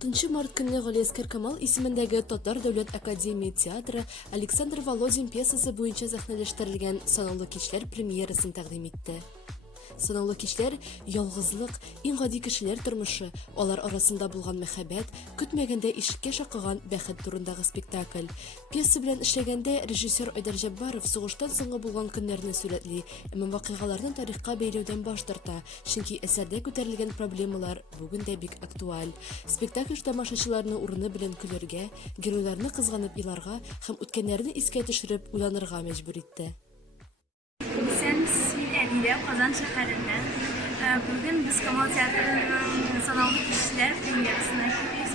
6 март көнне Галиәскәр Камал исемендәге Татар дәүләт академия театры Александр Володин пьесасы буенча сәхнәләштерелгән «Санаулы кичләр» премьерасын тәкъдим итте. Санаулы кичләр ялгызлык, иң гади кешеләр тормышы, алар арасында булган мәхәббәт, көтмәгәндә ишеккә шакыган бәхет турындагы спектакль. Пьеса белән эшләгәндә режиссер Айдар Җаббаров сугыштан соңгы булган көннәрне сурәтли, әмма вакыйгаларны тарихка бәйләүдән баш тарта, чөнки әсәрдә күтәрелгән проблемалар бүген дә бик актуаль. Спектакль тамашачыларны урыны белән көләргә, геройларны кызганып иларга һәм үткәннәрне искә төшереп уйланырга мәҗбүр итте. Kazan şehrinden. Bugün biz Kamal Tiyatro'nun Sanallı Kişiler premierasına gidiyoruz.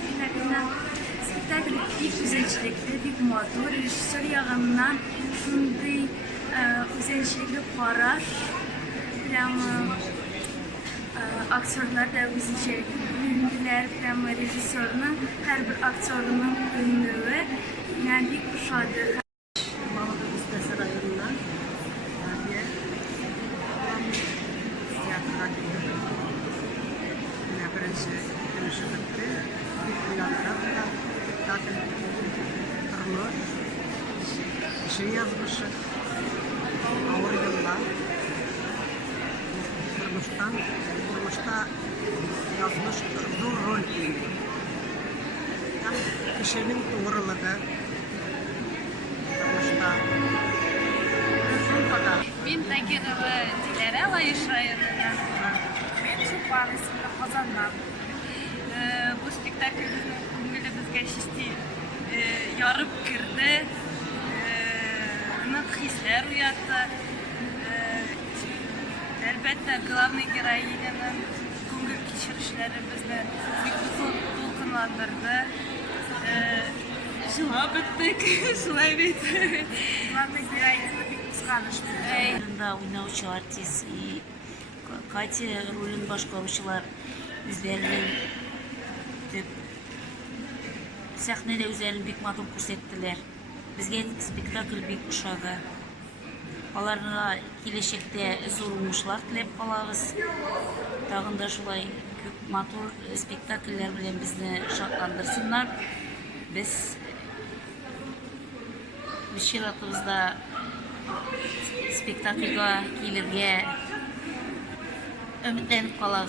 Spektakl büyük güzelçilikli, büyük motor, rejissör yağından şunday güzelçilikli karar. Aktörler de güzelçilikli bölündüler. Rejissörünün her bir aktörünün bölündüğü yani bir kuşadı. Şey yazmışı, ağır yıllar, durmuşta yazmış zor rol değil. Yani kişinin doğruluğu, durmuşta son kadar. Ben Takirova Dilara Layış rayonundan. Ben Çupan isimli Kazan'dan. Bu spektakl bizga şişti yarıp girdi. Hisler uyattı. Elbette glavniy geroinyanın ko'ngil kechirishleri bizni to'lqinlantirdi. Жылап беттик, шулай бит. Главный героиня бик кызганычты. Уйнаучы артист и Катя ролен башкаручылар үзләренең сәхнәдә үзләрен бик матур күрсәттеләр. Безгә спектакль бик ошады. Аларга киләчәктә зур уңышлар теләп калабыз. Тагын да шулай күп матур спектакльләр белән безне шатландырсыннар. Без чиратыбызда спектакльгә килергә өметләнеп калабыз.